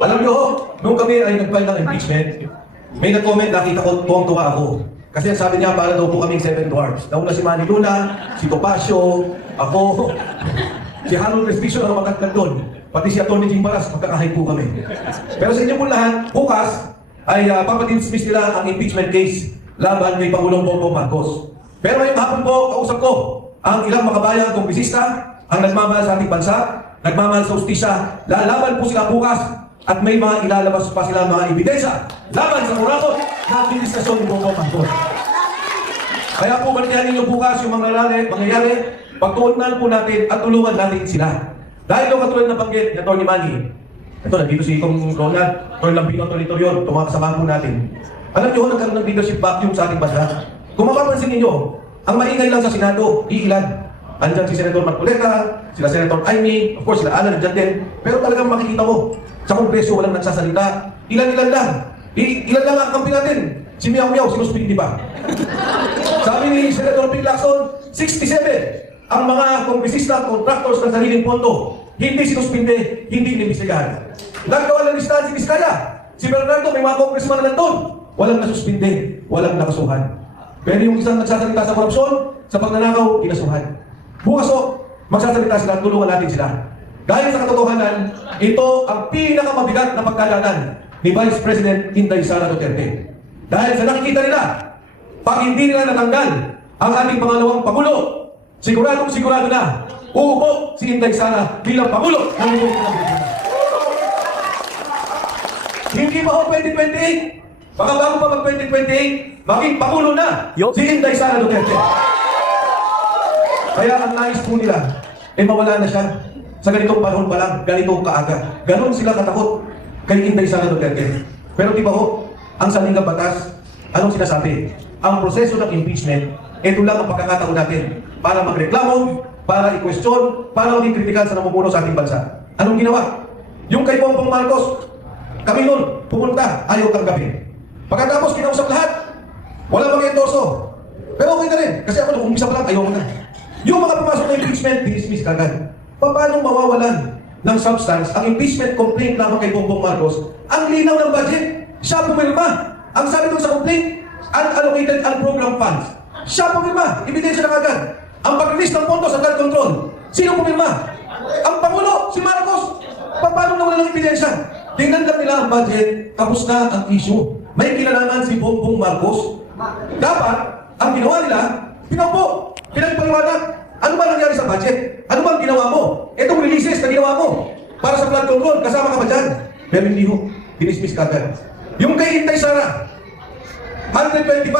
Alam nyo, nung kami ay nag-file ng impeachment, may nag-comment, nakita ko, tuwang-tuwa ako. Kasi ang sabi niya, para daw po kaming 7 dwarfs. Nauna si Manny Luna, si Topacio, ako, si Harold Restriction na makatag doon. Pati si Atty. Jing Baras, magkakahay po kami. Pero sa inyo po lahat, bukas ay papadismiss nila ang impeachment case laban kay Pangulong Bongbong Marcos. Pero ngayong hapon po, kausap ko ang ilang makabayang kongresista, ang nagmamahal sa ating bansa, nagmamahal sa ustisya, lalaban po sila bukas at may mga ilalabas pa sila mga ebidensya laban sa kurakot na administrasyon ni Bongbong Marcos. Kaya po bantayan ninyo bukas yung mangyayari, pagtuunan po natin at tulungan natin sila. Dahil yung katulad na banggit ni Atty. Manny, ito, nandito si Kong Ronald, Atty. Lambino, Atty. Torion, itong mga kasama po natin. Alam nyo, nagkaroon ng leadership vacuum sa ating bansa. Kung mapapansin ninyo, ang maingay lang sa Senado, iilan. Andyan si Senator Marcoleta, sila Senator Amy, of course sila Alan andyan din. Pero talagang makikita mo, sa Kongreso walang nagsasalita. Ilan-ilan lang. Ilan lang ang kampi natin. Si Miao Miao, sinuspindi pa. Sabi ni Senator Ping Lacson, 67 ang mga kongresista, contractors ng sariling pondo. Hindi sinuspindi, hindi inimbestigahan. Nagkawa ng listahan si Vizcaya. Si Bernardo, may mga congressman na nandun. Walang nasuspindi, walang nakasuhan. Pero yung isang nagsasalita sa korupsyon, sa pagnanakaw, kinasuhan. Bukas o, magsasalita sila, tulungan natin sila. Dahil sa katotohanan, ito ang pinakamabigat na pagkalanan ni Vice President Inday Sara Duterte. Dahil sa nakikita nila, pag hindi nila natanggal ang ating pangalawang Pangulo, sigurado na, uupo si Inday Sara bilang Pangulo ng Republika ng Pilipinas. Hindi pa ho 2028, baka bago pa mag 2028, maging Pangulo na si Inday Sara Duterte. Kaya ang nais po nila, mawala na siya. Sa ganitong panahon pa lang, ganitong kaaga. Ganon sila katakot kay Inday Sara Duterte. Pero di ba ho, ang salinggang batas, anong sinasabi? Ang proseso ng impeachment, ito lang ang pagkakataon natin para magreklamo, para i-question, para maging kritikal sa namumuno sa ating bansa. Anong ginawa? Yung kay Bongbong Marcos, kami nun, pumunta, ayaw tanggapin. Pagkatapos, kinausap lahat, wala mag-endorso. Pero okay na rin, kasi ako nung umpisa pa lang, ayaw ko na. Yung mga pumasok na impeachment, dismiss kagad. Paano mawawalan ng substance ang impeachment complaint naman kay Bongbong Marcos? Ang linaw ng budget, siya pumirma. Ang sabi doon sa complaint, unallocated unprogrammed funds. Siya pumirma, ebidensya na agad. Ang pag-release ng pondo sa flood control, sino pumirma? Ang Pangulo, si Marcos. Paano nawala ng ebidensya? Tingnan lang nila ang budget, tapos na ang issue. May kilalanan si Bongbong Marcos. Dapat, ang ginawa nila, pinaupo, pinagpaliwanag. Ano ba nangyari sa budget? Ano ba ang ginawa mo? Itong releases na ginawa mo para sa flood control, kasama ka ba dyan? Pero hindi ho, dinismiss ka agad. Yung kay Inday Sara, 125,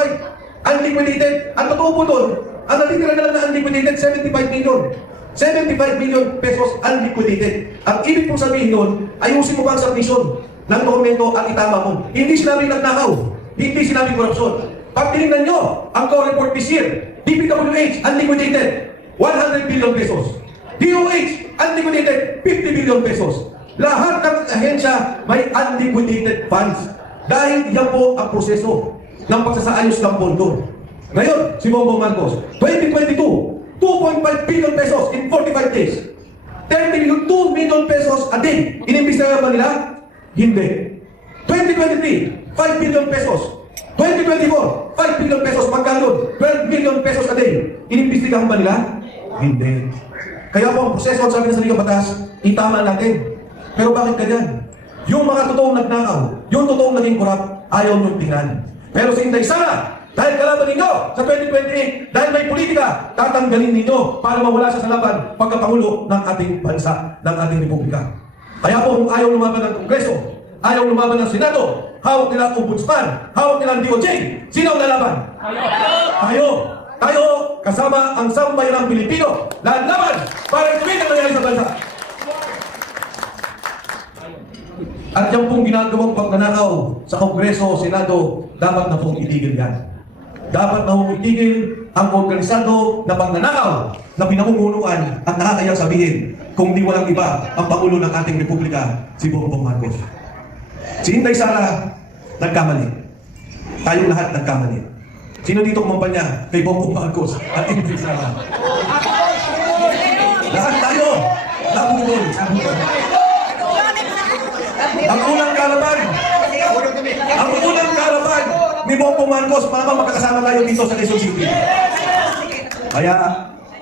unliquidated. Ang totoo po doon, ang natitira na lang na unliquidated, 75 million. 75 million pesos unliquidated. Ang ibig pong sabihin doon, ayusin mo ba ang submission ng dokumento at itama mo. Hindi sinabing nagnakaw, hindi sinabing korupsyon. Pag tinignan nyo, ang core report this year, DPWH, unliquidated, 100 billion pesos. DOH, unliquidated, 50 billion pesos. Lahat ng ahensya may unliquidated funds. Dahil yan po ang proseso ng pagsasaayos ng pondo. Ngayon, si Bongbong Marcos, 2022, 2.5 billion pesos in 45 days. 2 million pesos a day. Inimbestigahan ba nila? Hindi. 2023, 5 billion pesos. 2024, 5 billion pesos. Magkano? 12 million pesos a day. Inimbestigahan ba nila? Hindi. Kaya po ang proseso, sabi ng saligang batas, itama natin. Pero bakit ganyan? Yung mga totoong nagnakaw, yung totoong naging korap, ayaw nyo tingnan. Pero si Inday Sara, dahil kalaban ninyo sa 2028, dahil may politika, tatanggalin ninyo para mawala siya sa laban pagkapangulo ng ating bansa, ng ating republika. Kaya po kung ayaw lumaban ng Kongreso, ayaw lumaban ng Senado, hawak nila ang Ombudsman, hawak nila ang DOJ, sino ang lalaban? Tayo! Tayo, kasama ang sambayanang Pilipino, lalaban para ituwid ang nangyari sa bansa. At yung pong ginagawang pagnanakaw sa Kongreso, Senado, dapat na pong itigil yan. Dapat na pong itigil ang organisado na pagnanakaw na pinamumunuan at nakakayang sabihin kung di walang iba ang Pangulo ng ating Republika, si Bongbong Marcos. Si Inday Sara, nagkamali. Tayong lahat nagkamali. Sino dito kumampanya kay Bongbong Marcos at Inday Sara? Lahat tayo! Nabubol! Ang unang kalaban ni Bongbong Marcos, malamang magkakasama tayo dito sa Quezon City. Kaya,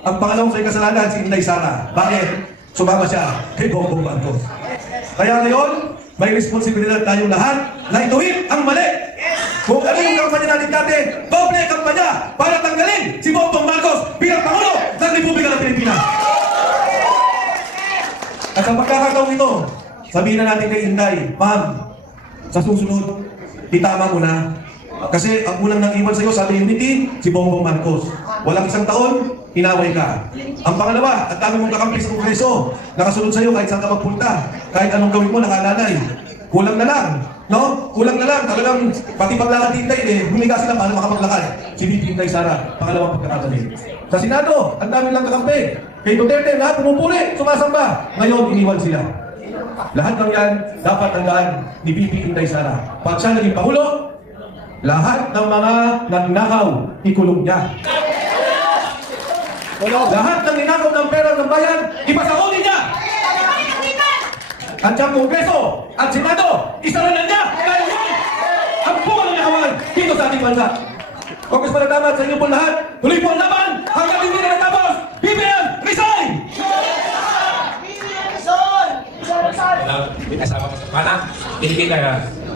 ang pangalawang may kasalanan, si Inday Sara. Bakit? Sumama siya kay Bongbong Marcos. Kaya ngayon, may responsibilidad tayong lahat na ituwid ang mali. Kung ano yung kampanya natin dati, doble kampanya para tanggalin si Bongbong Marcos bilang Pangulo ng Republika ng Pilipinas. At sa pagkakataong ito, sabihin na natin kay Inday, ma'am, sa susunod, itama mo na. Kasi ang unang nang-iwan sa'yo sa unity, si Bongbong Marcos. Walang isang taon, inaway ka. Ang pangalawa, at dami mong kakampi sa Kongreso, nakasunod sa'yo kahit saan ka magpunta. Kahit anong gawin mo, nakalalay. Kulang na lang, no? Kulang na lang. Talagang pati paglakad ni Inday, humiga sila para makapaglakad. Si VP Inday Sara, pangalawang pagkakatanin. Sa Senado, ang dami lang kakampi. Kay Duterte, lahat pumupuli, sumasamba. Ngayon, iniwan sila. Lahat ng yan, dapat tandaan ni VP Inday Sara. Pag siya naging Pangulo, lahat ng mga nagnakaw, ikulong niya. Lahat ng ninakaw ng pera ng bayan, ipasakunin niya. At siyang Kongreso at Senado, isaralan niya. Dahil yan, ang bunga ng nakawan dito sa ating bansa. Congressman Adamat, sa inyo po lahat, tuloy po ang laban hanggang hindi na natapos. BBM, resign! May kasama ko sa PANA, Philippine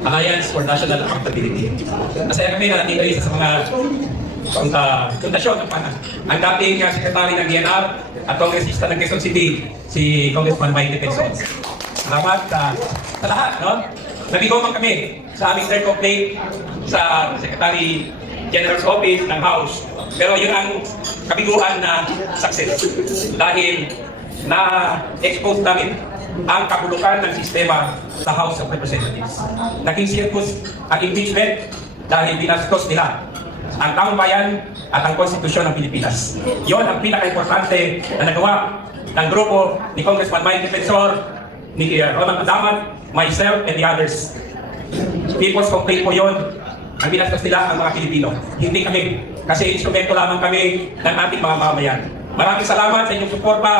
Alliance for National Accountability. Masaya kami na nandito isa sa mga kondasyon ng PANA. Ang dating sekretary ng DNR at kongresista ng Quezon City, si Congressman Mike Defensor. Salamat sa lahat, no? Nabigo man kami sa aming third complaint sa Secretary General's Office ng House. Pero yun ang kabiguan na success. Dahil na-expose namin ang kabulukan ng sistema sa House of Representatives. Naging circus ang impeachment dahil binastos nila ang taong bayan at ang konstitusyon ng Pilipinas. Yon ang pinaka-importante na nagawa ng grupo ni Congressman Mike Defensor, ni Ronald Adamat, myself, and the others. People's complaint po yun. Ang binastos nila ang mga Pilipino. Hindi kami. Kasi instrumento lamang kami ng ating mga mamamayan. Maraming salamat sa inyong suporta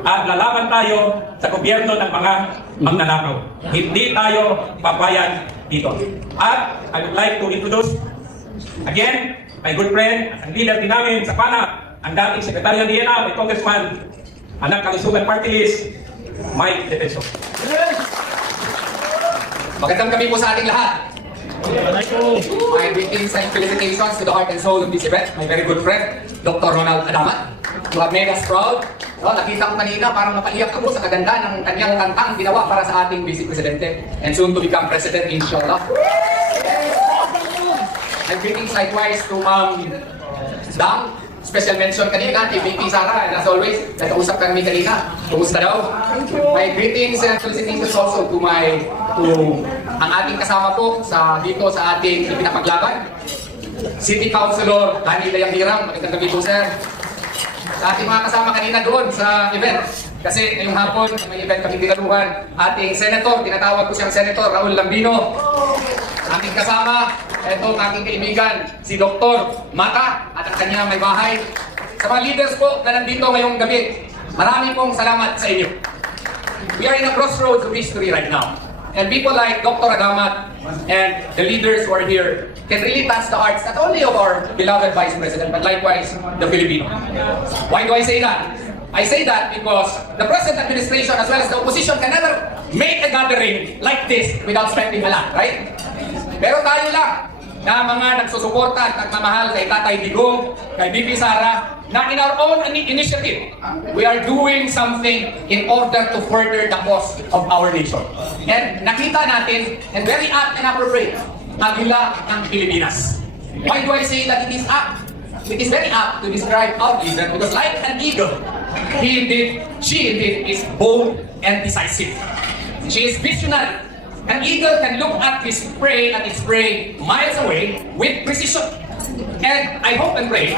at lalaban tayo sa gobyerno ng mga magnanakaw. Hindi tayo papayan dito. At I would like to introduce again my good friend, ang leader din namin sa PANA, ang dating Secretary ng DNR, may Congressman, anak kalusugan party list, Mike Defensor. Magandang gabi po sa ating lahat. My greetings and felicitations to the heart and soul of this event, my very good friend, Dr. Ronald Adamat, who have made us proud. No, nakita ko kanina, parang napaiyak ako sa kaganda ng kanyang kantang ginawa para sa ating Vice Presidente and soon to become President, inshallah. And greetings likewise to Ma'am Dang. Special mention kanina kay VP Sara, and as always, nakausap kami kanina. Kumusta daw? My greetings and felicitations also to ang ating kasama po dito sa ating ipinapaglaban. City Councilor Danny Dayang Hirang, magandang gabi po sir. Sa ating mga kasama kanina doon sa event. Kasi ngayong hapon, may event kami tinaluhan. Ating Senator, tinatawag ko siyang Senator Raul Lambino. Ating kasama, itong aking kaibigan, si Dr. Mata at ang kanya may bahay. Sa mga leaders po na nandito ngayong gabi, maraming pong salamat sa inyo. We are in a crossroads of history right now. And people like Dr. Adamat and the leaders who are here can really touch the hearts not only of our beloved Vice President, but likewise the Filipino. Why do I say that? I say that because the present administration as well as the opposition can never make a gathering like this without spending a lot, right? Pero tayo lang na mga nagsusuporta at nagmamahal kay Tatay Digong, kay VP Sara, na in our own initiative, we are doing something in order to further the cause of our nation. And nakita natin, and very apt and appropriate, agila ng Pilipinas. Why do I say that it is apt? It is very apt to describe our leader because like an eagle, she indeed is bold and decisive. She is visionary. An eagle can look at his prey and its prey miles away with precision. And I hope and pray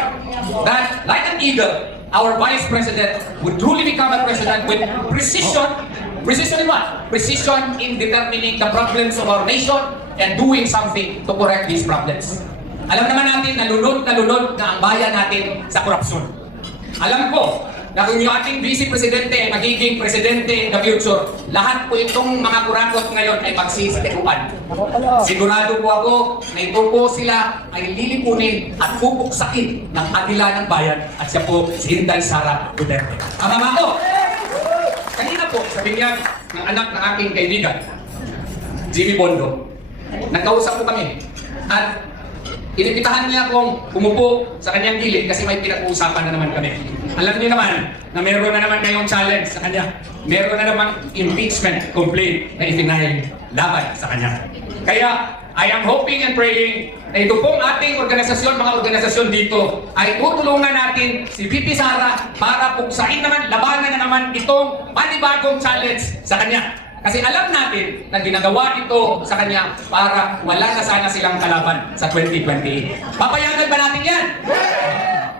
that, like an eagle, our Vice President would truly become a president with precision. Precision in what? Precision in determining the problems of our nation and doing something to correct these problems. Alam naman natin na lunod na ang bayan natin sa korupsyon. Alam ko na kung yung ating Vice Presidente ay magiging Presidente in the future, lahat po itong mga kurakot ngayon ay pagsisitikuan. Sigurado po ako na ito po sila ay lilipunin at pupuksakin ng agila ng bayan at siya po si Inday Sara Duterte. Ang mama ko, kanina po sa binyag ng anak ng aking kaibigan, Jimmy Bondo, nagkausap po kami at inibitahan niya akong umupo sa kanyang gilid kasi may pinag-uusapan na naman kami. Alam niyo naman na meron na naman kayong challenge sa kanya. Meron na namang impeachment complaint na itinayang laban sa kanya. Kaya, I am hoping and praying na ito pong ating organisasyon, mga organisasyon dito, ay tutulungan natin si VP Sara para puksain naman, labanan na naman itong panibagong challenge sa kanya. Kasi alam natin na ginagawa ito sa kanya para wala na sana silang kalaban sa 2028. Papayagan ba natin yan?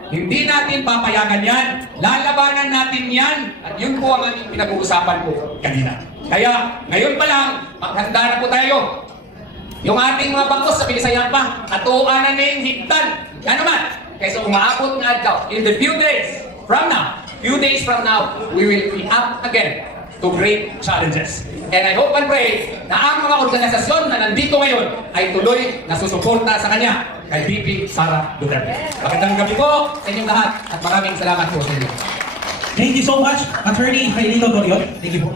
Hindi natin papayagan yan. Lalabanan natin yan. At yun po ang aming pinag-uusapan ko kanina. Kaya ngayon pa lang, maghanda na po tayo. Yung ating mga bangkos sa Pilisayan pa, atuan na yung higtan. Yan naman. Kaysa umaabot na adlaw. In the few days from now, we will be up again to great challenges. And I hope and pray na ang mga organisasyon na nandito ngayon ay tuloy na susuporta sa kanya kay VP Sara Duterte. Magandang gabi po sa inyong lahat at maraming salamat po sa inyo. Thank you so much, Attorney Jailito Gorion. Thank you po.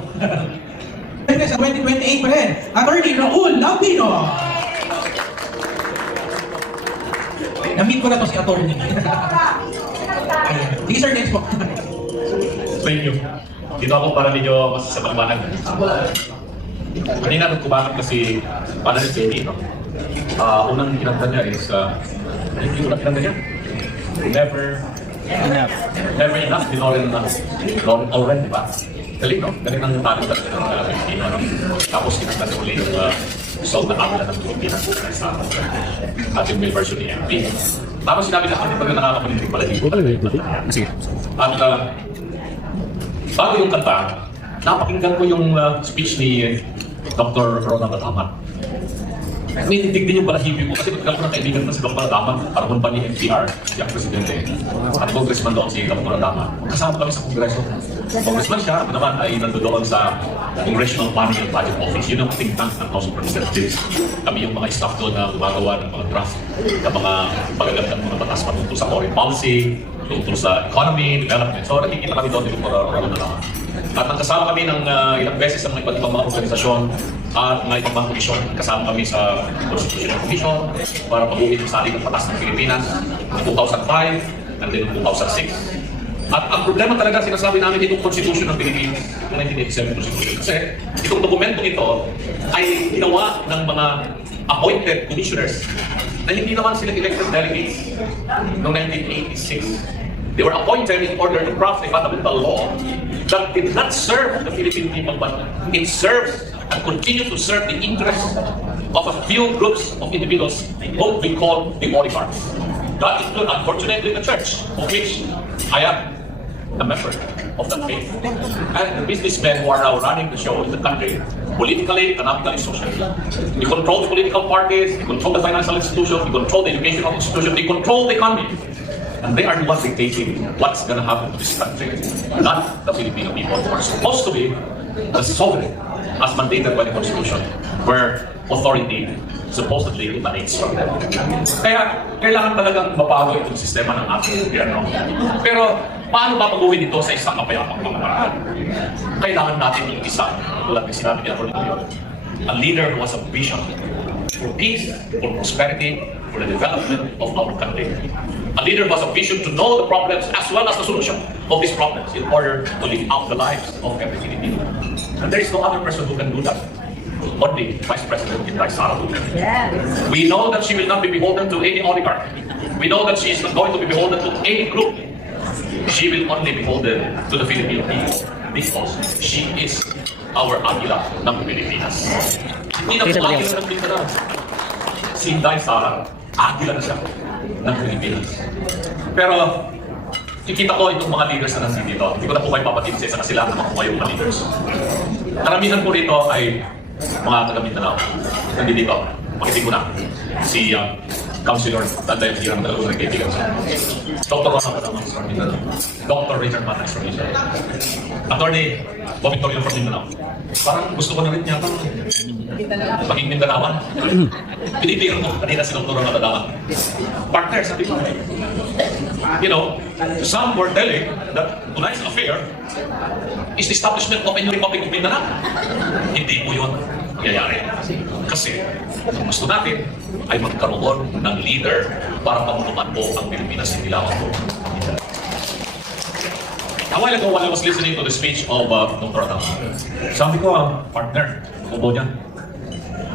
Sa 2028 pa rin, Attorney Raul Lampino. Na-meet ko na to si Attorney. Ayan. Sige sir, next po. Thank you. Dito ako para medyo mas sa paliwanag. Kanina nung kumakas kasi para sa TV, no? Unang kinanta niya is, hindi ko na kinanta niya. Never enough, Linoren already, di ba? Galing, no? Galing ng tanong talaga ng Pilipino, no? Tapos kinanta niya ulit yung song na kapila ng Pilipinas sa ating may version ni MP. Tapos sinabi na kami pag nakakapalindig pala dito. Sige. At bago yung kanta, napakinggan ko yung speech ni Dr. Ronald Ataman. Ninitig din yung balahibi ko kasi magkakaroon ng kaibigan na si Dr. Ataman, parang pa ni NPR, siyang presidente, at congressman doon si Dr. Ataman. Kasama kami sa kongreso. Congressman siya, ako naman ay nandoon sa Congressional Planning and Budget Office. Yun ang think tank ng House of Representatives. Kami yung mga staff doon na gumagawa ng mga draft, ng mga pagaganda ng mga batas patungkol sa foreign policy, tungkol sa economy, development. So nakikita kami doon dito para na lang. At nagkasama kami ng ilang beses ng mga iba't ibang mga organisasyon at mga ibang mga komisyon. Kasama kami sa Constitutional Commission para pag-uwi ng sali ng batas ng Pilipinas noong 2005 and then 2006. At ang problema talaga sinasabi namin itong Constitution ng Pilipinas, yung 1987 Constitution. Kasi itong dokumentong ito ay ginawa ng mga appointed commissioners na hindi naman sila elected delegates noong 1986. They were appointed in order to craft a fundamental law that did not serve the Philippine people, but it serves and continue to serve the interests of a few groups of individuals whom we call the oligarchs. That includes, unfortunately, the church, of which I am a member of that faith. And the businessmen who are now running the show in the country, politically, economically, socially. We control the political parties, we control the financial institutions, we control the educational institutions, we control the economy. And they are the ones dictating what's going to happen to this country, not the Filipino people who are supposed to be the sovereign, as mandated by the Constitution, where authority supposedly emanates from them. Kaya kailangan talagang mabago itong sistema ng ating gobyerno. Pero paano babaguhin ito sa isang mapayapang pamamaraan? Kailangan natin yung isa, tulad ng sinabi niya a leader who has a vision for peace, for prosperity, for the development of our country. A leader who has a vision to know the problems as well as the solution of these problems in order to live out the lives of every Filipino. And there is no other person who can do that. Only Vice President Inday Sara Duterte. We know that she will not be beholden to any oligarch. We know that she is not going to be beholden to any group. She will only be beholden to the Filipino people because she is our Agila ng Pilipinas. Hindi na po Agila ng Pilipinas. Si Inday Sara, Agila na siya ng Pilipinas. Pero, kikita ko itong mga leaders na nandito dito. Hindi ko na po kayo papatid sa isa kasi lahat naman po kayo mga leaders. Karamihan po rito ay mga taga Mindanao. Nandito dito, makitig ko na. Si Councilor Tanday Hirang Dalawang kaibigan. Dr. Ronald Adamang from Mindanao. Dr. Richard Matas from Mindanao. Attorney Bobby Torrio from Mindanao. Parang gusto ko na rin yata maging Mindanawan. Pinitiro mo kanina si Dr. Ronald Adamang. Partner, sabi ko, you know, some were telling that tonight's affair is the establishment of a new Republic of Mindanao. Hindi po yun nangyayari. Kasi, ang gusto natin ay magkaroon ng leader para pamunuan po ang Pilipinas hindi lamang po. A while ago, when I was listening to the speech of Dr. Adamang, sabi ko, partner, upo niya.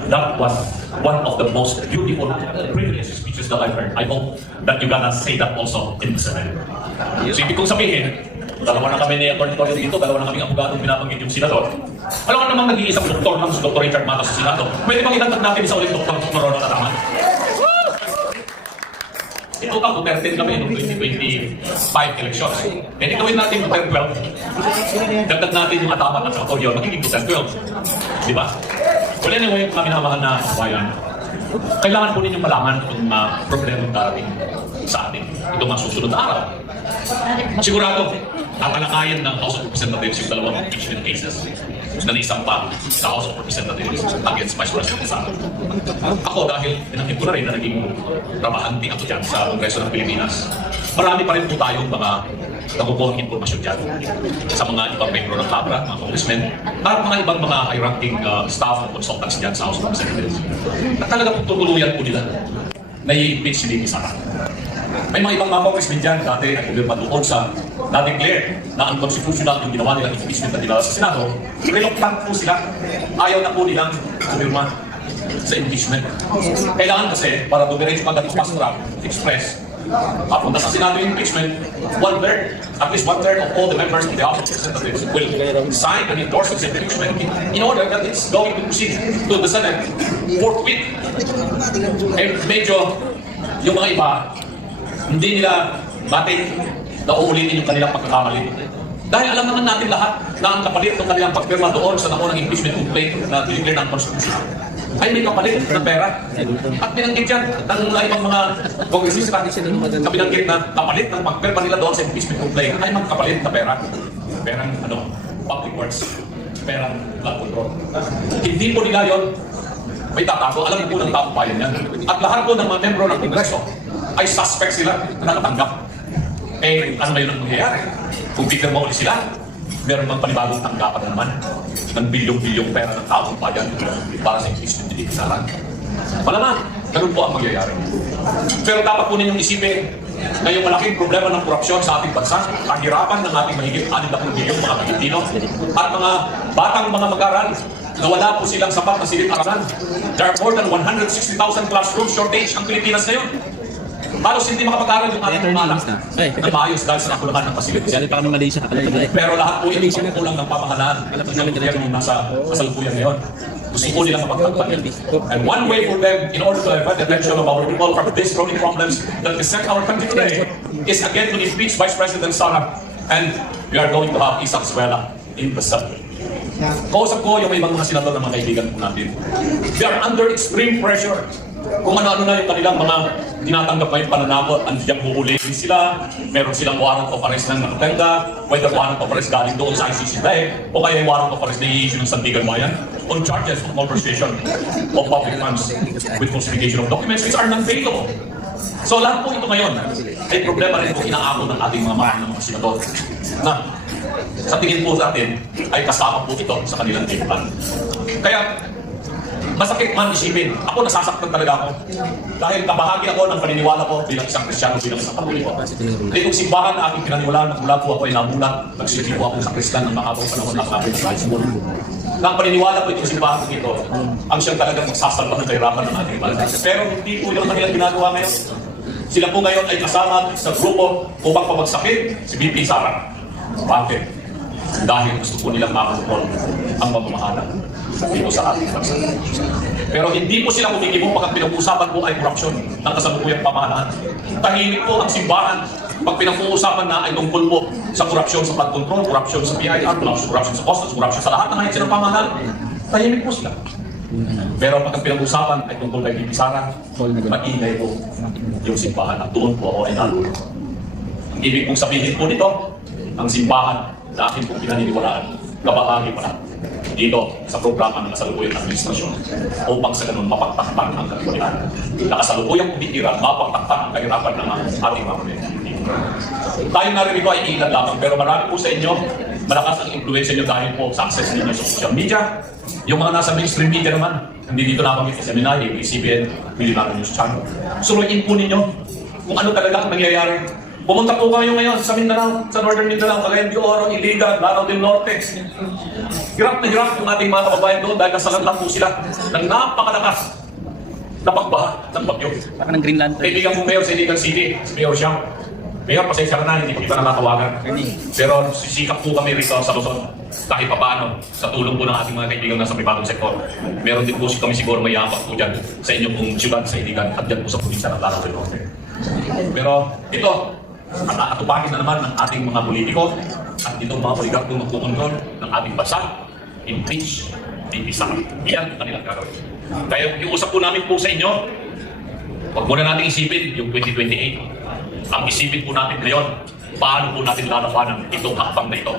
That was one of the most beautiful, privileged speeches that I've heard. I hope that you gonna say that also in the Senate. So, ibig kong sabihin, dalawa na kami ni Atty. Torrio dito, dalawa na kami abogadong binabanggit yung senador. Alam ka namang nag-iisang doktor ng si Dr. Richard Matas sa Senado. Pwede bang idagdag natin isa ulit Dr. Ronald Adamang? Ito ka, Duterte kami noong 2025 elections. Pwede gawin natin Duterte 12. Dagdag natin yung Ataman at sa Torrio, magiging Duterte 12. Di ba? Well, anyway, kami minamahal na bayan. Kailangan po ninyong malaman itong problema darating sa atin. Itong mga susunod na araw. Sigurado, nakalakayan ng House of Representatives yung dalawang impeachment cases na naisampa sa House of Representatives against Vice President Sara. Ako, dahil pinangkin ko na rin na naging trabahante ako dyan sa Kongreso ng Pilipinas, marami pa rin po tayong mga nakukuha ng informasyon dyan sa mga ibang membro ng Kamara, mga congressmen, at mga ibang mga high-ranking staff at consultants dyan sa House of Representatives. At talaga po tutuluyan po nila na i-impeach si Bibi Sara. May mga ibang mga congressmen dyan dati at pumirma doon sa na-declare na unconstitutional yung ginawa nilang impeachment na nila sa Senado. Reluctant po sila. Ayaw na po nilang pumirma sa impeachment. Kailangan kasi para dumiretso agad yung fast track express. Papunta sa Senado yung impeachment, at least one-third of all the members of the House of Representatives will sign and endorse this impeachment in order that it's going to proceed to the Senate forthwith. Eh, medyo yung mga iba, hindi nila batik na uulitin yung kanilang pagkakamali. Dahil alam naman natin lahat na ang kapalit ng kanilang pagpirma doon sa naunang impeachment complaint na diniglir ng Constitution ay may kapalit ng pera. At binanggit yan ng ibang mga kongresista na binanggit na kapalit ng pagpirma nila doon sa impeachment complaint ay magkapalit na pera. Perang public works, perang blood control. Hindi po nila yun may tatago. Alam po ng taong bayan yan. At lahat po ng mga membro ng Kongreso ay suspect sila na nakatanggap. Eh, ano ba yun ang mangyayari? Kung pipirma ulit sila, meron mang panibagong tanggapan na naman ng bilyong-bilyong pera ng taong bayan para sa impeachment ni Bibi Sara. Malamang, ganun po ang mangyayari. Pero dapat po ninyong isipin na yung malaking problema ng korupsyon sa ating bansa, kahirapan ng ating mahigit 60 milyong mga Pilipino at mga batang mga mag-aral na wala po silang sapat na silid-aralan. There are more than 160,000 classroom shortage ang Pilipinas ngayon. Halos hindi makapag-aral yung ating mga anak na maayos dahil sa nakulangan ng facilities. Pero lahat po ito kulang ng pamahalaan ng gobyerno nasa kasalukuyan ngayon. Gusto po nilang mapagtagpan. And one way for them, in order to divert the attention of our people from these chronic problems that beset our country today, is again to impeach Vice President Sara. And we are going to have Isaac Suela in the Senate. Kausap ko yung ibang mga senador na mga kaibigan po natin. They are under extreme pressure. Kung ano-ano na yung kanilang mga tinatanggap na yung pananakot, andiyan huhulihin sila, meron silang warrant of arrest ng nakatenda, whether warrant of arrest galing doon sa ICC dahil, o kaya yung warrant of arrest na i-issue ng Sandigan Bayan on charges of malversation of public funds with falsification of documents which are non-bailable. So lahat po ito ngayon ay problema rin po inaako ng ating mga mahal ng mga senador na sa tingin po sa atin ay kasama po ito sa kanilang tipan. Kaya masakit man isipin. Ako nasasaktan talaga ako. Dahil kabahagi ako ng paniniwala ko bilang isang Kristiyano, bilang isang Katoliko. Itong simbahan na aking pinaniwalaan, magmula po ako ay namulat, nagsilbi po ako sa Kristan ng mahabang panahon na kapit sa Ismul. Nang paniniwala ko itong simbahan ito, ang siyang talagang magsasalba ng kahirapan ng ating bansa. Pero hindi po yung kanilang ginagawa ngayon. Sila po ngayon ay kasama sa grupo upang pamagsakit si Bibi Sara. Bakit? Dahil gusto po nilang makakontrol ang mamamahalan dito sa ating bansa. Pero hindi po sila kumikibong pagkat pinag-uusapan po ay korupsyon ng kasalukuyang pamahalaan. Tahimik po ang simbahan pag pinag-uusapan na ay tungkol po sa korupsyon sa flood control, korupsyon sa PIR, korupsyon sa customs, korupsyon sa lahat ng ahensya ng pamahalaan. Tahimik po sila. Pero pag ang pinag-usapan ay tungkol kay Bibi Sara, mag-ingay po yung simbahan at doon po ako ay nalulong. Ang ibig kong sabihin po nito, ang simbahan na akin pong pinaniniwalaan, kabahagi pa na dito sa programa ng kasalukuyang administrasyon upang sa ganun mapagtakpan ang kalimutan. Nakasalukuyang kumitira, mapagtakpan ang kahirapan ng ating mga pamilya. Tayo narito ay ilan lamang, pero marami po sa inyo, malakas ang influensya nyo dahil po sa access ninyo sa social media. Yung mga nasa mainstream media naman, hindi dito nabanggit sa seminary, ABS-CBN, Military News Channel. Suluyin po ninyo kung ano talaga ang nangyayari. Pumunta po kayo ngayon sa Mindanao, sa Northern Mindanao, Cagayan de Oro, Iligan, Lanao del Norte. Hirap na hirap yung ating mga kababayan doon dahil kasalan lang po sila ng napakalakas na pagbaha ng bagyo. Parang ng Greenland. Kaibigan po Mayor sa Iligan City, si Mayor Siang. Mayor, pasensya ka na, hindi ko kita nakatawagan. Pero sisikap po kami rito sa Luzon. Kahit pa paano, sa tulong po ng ating mga kaibigan nasa pribadong sektor. Meron din po kami siguro may yapak po dyan sa inyong pong siyudad sa Iligan at dyan po sa probinsya ng Lanao del Norte. Pero ito, atupagin na naman ng ating mga politiko at itong mga oligarko magkukontrol ng ating bansa. Impeach, Bibi Sara. Iyan ang kanilang gagawin. Kaya iusap po namin po sa inyo, huwag muna natin isipin yung 2028. Ang isipin po natin ngayon, paano po natin lalabanan itong hakbang na ito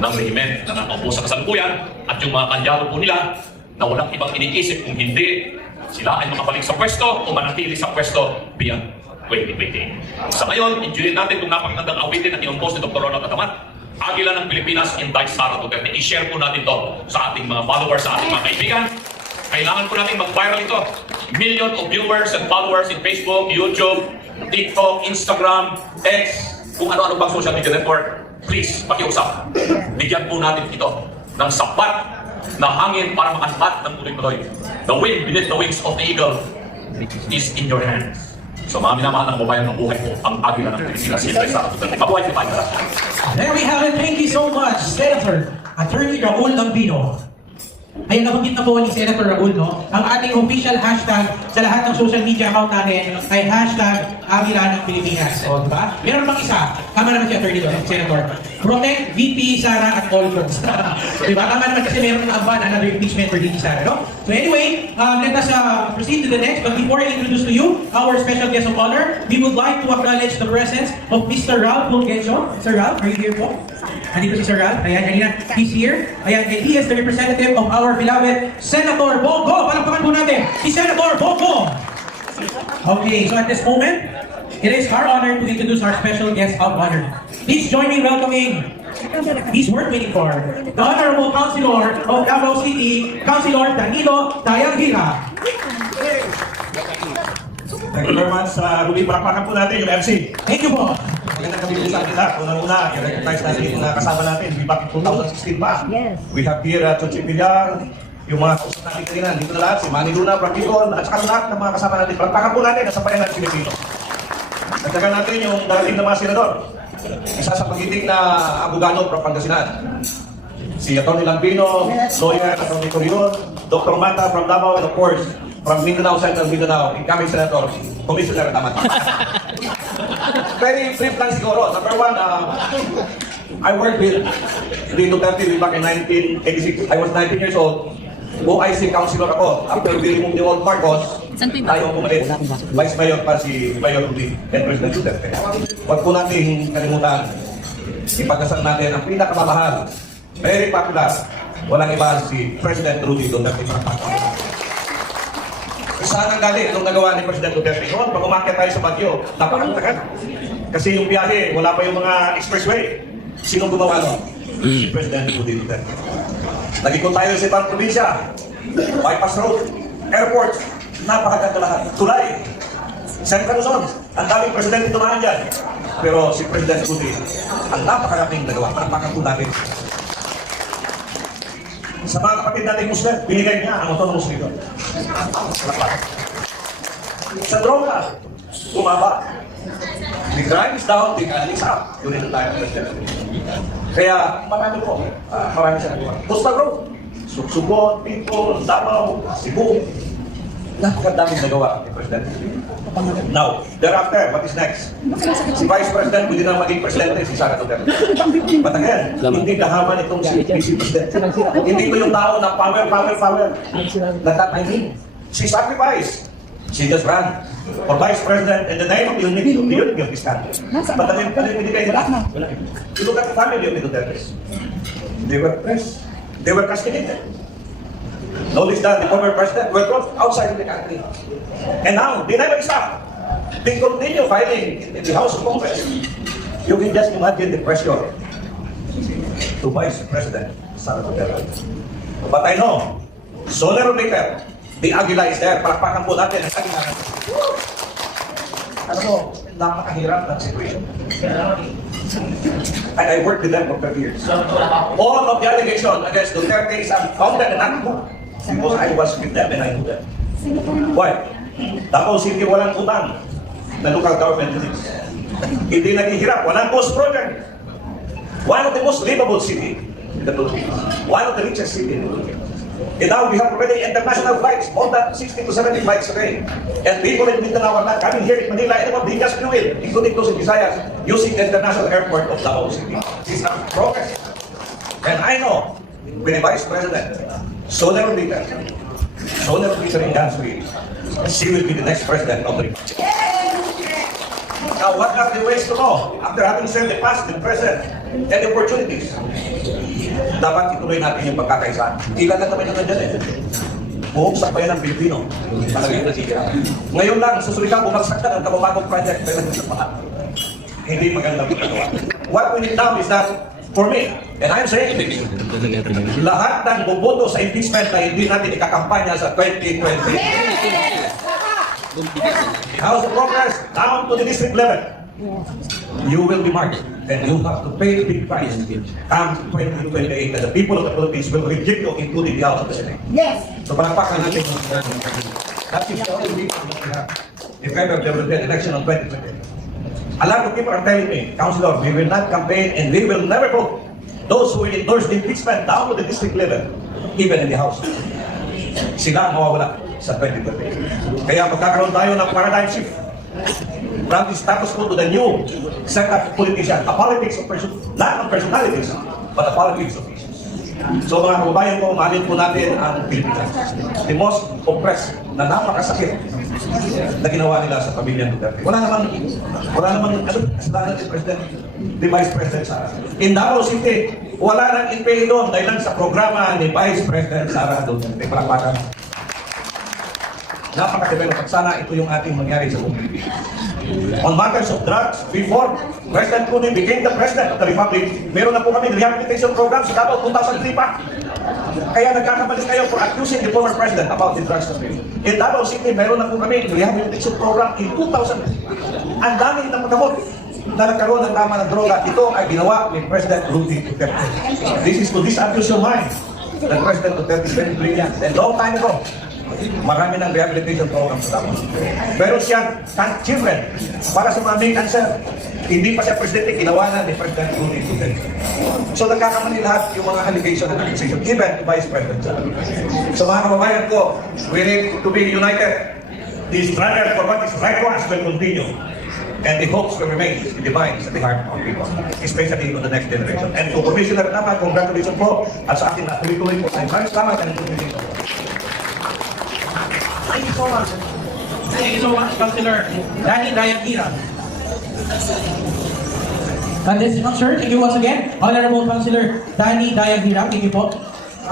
ng rehimen na nakaupo sa kasalukuyan at yung mga kandyado po nila na walang ibang iniisip kung hindi sila ay makabalik sa pwesto o manatili sa pwesto beyond 2028. Sa ngayon, enjoyin natin itong napakagandang awitin na kinumpos ni Dr. Ronald Atamat, Agila ng Pilipinas, Inday Sara Duterte. I-share po natin to sa ating mga followers, sa ating mga kaibigan. Kailangan po natin mag-viral ito. Million of viewers and followers in Facebook, YouTube, TikTok, Instagram, X, kung ano-ano bang social media network. Please, pakiusap. Bigyan po natin ito ng sapat na hangin para makanpat ng tuloy-tuloy. The wind beneath the wings of the eagle is in your hands. So mga minamahal ng kababayan ng buhay po, ang Agila ng Pilipinas, Inday Sara Duterte. Mabuhay po tayo. There we have it. Thank you so much, Senator Attorney Raul Lambino. Ayan, nabanggit na po ni Senator Raul, no? Ang ating official hashtag sa lahat ng social media account natin ay hashtag Agila ng Pilipinas. O, diba? Meron pang isa. Tama naman si Attorney Senator. Protect VP Sara at all fronts. Diba? Tama naman kasi meron ng aban another impeachment for VP Sara, no? So anyway, let us proceed to the next. But before I introduce to you our special guest of honor, we would like to acknowledge the presence of Mr. Ralph Fulgencio. Sir Ralph, are you here po? Andito si Sir Ralph. Ayan, kanina. He's here. Ayan, and he is the representative of our beloved Senator Bongo. Palakpakan po natin si Senator Bongo. Okay, so at this moment, it is our honor to introduce our special guest of honor. Please join me in welcoming, he's worth waiting for, the Honorable Councilor of Davao City, Councilor Danilo Dayanghira. Thank you very much. Ruby, palakpakan po natin yung MC. Thank you po. Magandang gabi sa atin lahat. Unang-una, i-recognize natin na kasama natin, way back in 2016 pa. Yes. We have here Chuchi Villar, yung mga kausap natin kanina, dito na lahat, si Manny Luna, Prakikon, at saka lahat ng mga kasama natin. Palakpakan po natin at sampayan natin Pilipino. Nagdagan natin yung darating na mga senador. Isa sa pagiting na abogado from Pangasinan. Si Atty. Lambino, lawyer, Atty. Corion, Dr. Mata from Davao, and of course, from Mindanao, Central Mindanao, incoming Senator, Commissioner Tamat. Very brief lang siguro. Number one, I worked with Dito Duterte way back in 1986. I was 19 years old. OIC councilor ako. After we removed the old Marcos, tayo ang pumalit. Vice Mayor pa si Mayor Rudy and President Duterte. Huwag po natin kalimutan. Ipagdasal natin ang pinakamamahal. Very popular. Walang iba si President Rudy Duterte. Saan ang galing itong nagawa ni President Duterte? Noon, pag umakyat tayo sa Baguio, napakatagal. Kasi yung biyahe, wala pa yung mga expressway. Sino gumawa nun? Si President Rudy Duterte. Nag-ikot tayo sa ibang probinsya. Bypass road, airports, napakaganda lahat. Tulay, Central Luzon, ang daming presidente tumahan dyan. Pero si President Rudy, ang napakaraming nagawa. Napakaganda natin. Sa mga kapatid natin Muslim, binigay niya ang autonomous freedom. Sa droga, bumaba. The crime is down, the crime is up. Yun yung tayo. Kaya marami po. Marami siya nagawa. Coastal Road, Sugbon, Pito, Davao, Cebu. Napakadaming nagawa ni President. Now, thereafter, what is next? Si Vice President, pwede na maging Presidente, si Sara Duterte. But again, hindi kahaman itong si Vice President. Hindi ko yung tao na power. I mean, she sacrificed. She just ran for Vice President in the name of the unity of this country. But ano yung binigay nila? You look at the family of the Dutertes. They were oppressed. They were castigated. Notice that the former president were brought outside of the country. And now, they never stop. They continue fighting in the House of Congress. You can just imagine the pressure to Vice President Sara Duterte. But I know, sooner or later, the Aguila is there. Palakpakan po natin ang Aguila. Ano mo, napakahirap ng situation. And I worked with them for 30 years. All of the allegations against Duterte is unfounded and untrue. Because I was with them and I knew them. Why? Davao City walang utang na local government units. Hindi naghihirap, walang post project. One of the most livable city in the Philippines. One of the richest city in the Philippines. And now we have already international flights, more than 60 to 70 flights a day. And people in Mindanao are not coming here in Manila anymore. They just flew in, including those in Visayas, using the international airport of Davao City. This is progress. And I know, with the Vice President, sooner or later in God's will, she will be the next President of the Republic. Now, what are the ways to go? After having served the past, the present, and the opportunities, dapat ituloy natin yung pagkakaisa. Ilan na kami na nandiyan eh. Buong sakbayan ng Pilipino. Ngayon lang, susulitan, bumagsak na ang kababagong project. Hindi magandang ginagawa. What we need now is that, for me, and I'm saying this, lahat ng buboto sa impeachment na hindi natin ikakampanya sa 2020. House of Congress, down to the district level. You will be marked, and you have to pay the big price. Come 2028, and the people of the Philippines will reject you, including the House of the Senate. Yes. So palakpakan natin. That is the only way we have. If ever there will be an election on 2020. A lot of people are telling me, Councilor, we will not campaign and we will never vote. Those who will endorse the impeachment down to the district level, even in the House. Sila ang mawawala sa 2020. Kaya magkakaroon tayo ng paradigm shift. From the status quo to the new set of politicians. A politics of not of personalities, but a politics of issues. So mga kababayan ko, mahalin po natin ang Pilipinas. The most oppressed na napakasakit na ginawa nila sa pamilya Duterte. Wala namang kasalanan ni President, ni Vice President Sara. In Davao City, wala nang in-pay doon dahil lang sa programa ni Vice President Sara Duterte. Palakpakan. Napaka-develop at sana ito yung ating mangyari sa buong Pilipinas. On matters of drugs, before President Cooney became the President of the Republic, meron na po kami rehabilitation program sa Davao 2003 pa. Kaya nagkakabalik kayo for accusing the former President about the drugs conspiracy. In Davao City, meron na po kami rehabilitation program in 2003. Ang dami na magamot na nagkaroon ng tama ng droga. Ito ay ginawa ni President Rudy Duterte. This is to disabuse your mind that President Duterte is very brilliant. And long time ago, marami ng rehabilitation program sa Davao. Pero siya, children, para sa mga may cancer, hindi pa siya presidente, ginawa na ni President Rudy Duterte. So nagkakamali lahat yung mga allegation and accusation, even the Vice President. So mga kababayan ko, we need to be united. The struggle for what is right to us will continue. And the hopes will remain in the minds and the heart of people, especially on the next generation. And to Commissioner naman, congratulations po at sa ating natuloy po sa maraming salamat and congratulations. Thank you so much. Thank you so much, Councilor Danny Dayan-Ira. At this juncture, thank you once again, Honorable Councilor Danny Dayan-Ira. Thank you po.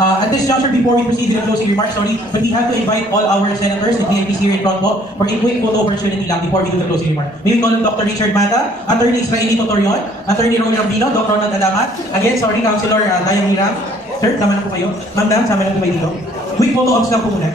At this juncture, before we proceed with the closing remarks, but we have to invite all our senators and PNPs here in front po for a quick photo opportunity lang before we do the closing remarks. May we call on Dr. Richard Mata, Attorney Israelito Torion, Attorney Romeo Rambino, Dr. Ronald Adamat. Again, sorry, Councilor Dayan-Ira. Sir, sama na po kayo. Ma'am, sama na po kayo dito. Quick photo ops lang po muna.